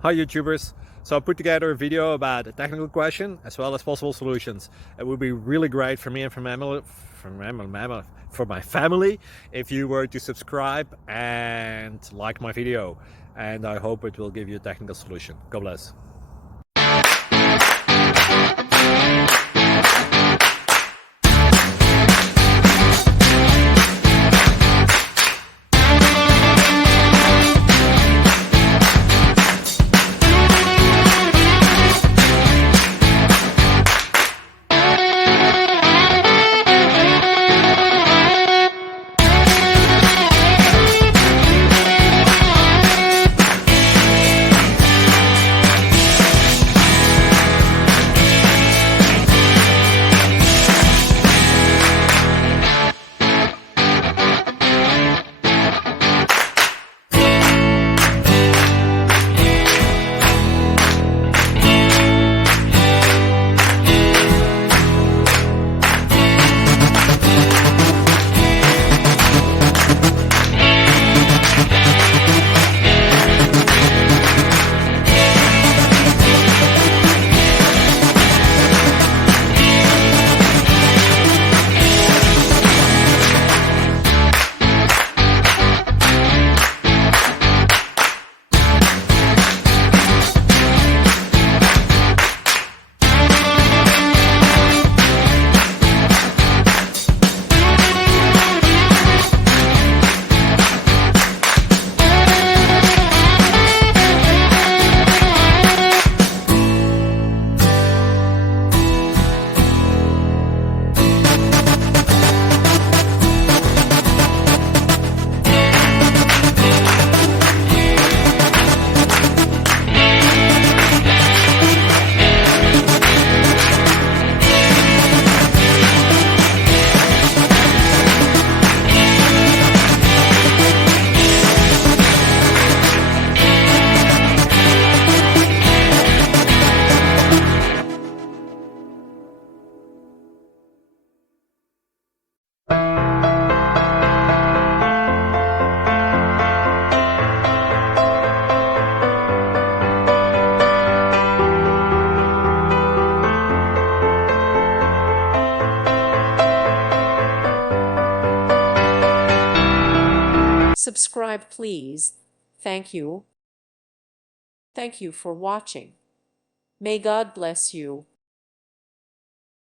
Hi YouTubers! So I put together a video about a technical question as well as possible solutions. It would be really great for me and for my family if you were to subscribe and like my video, and I hope it will give you a technical solution. God bless. Subscribe, please. Thank you. Thank you for watching. May God bless you.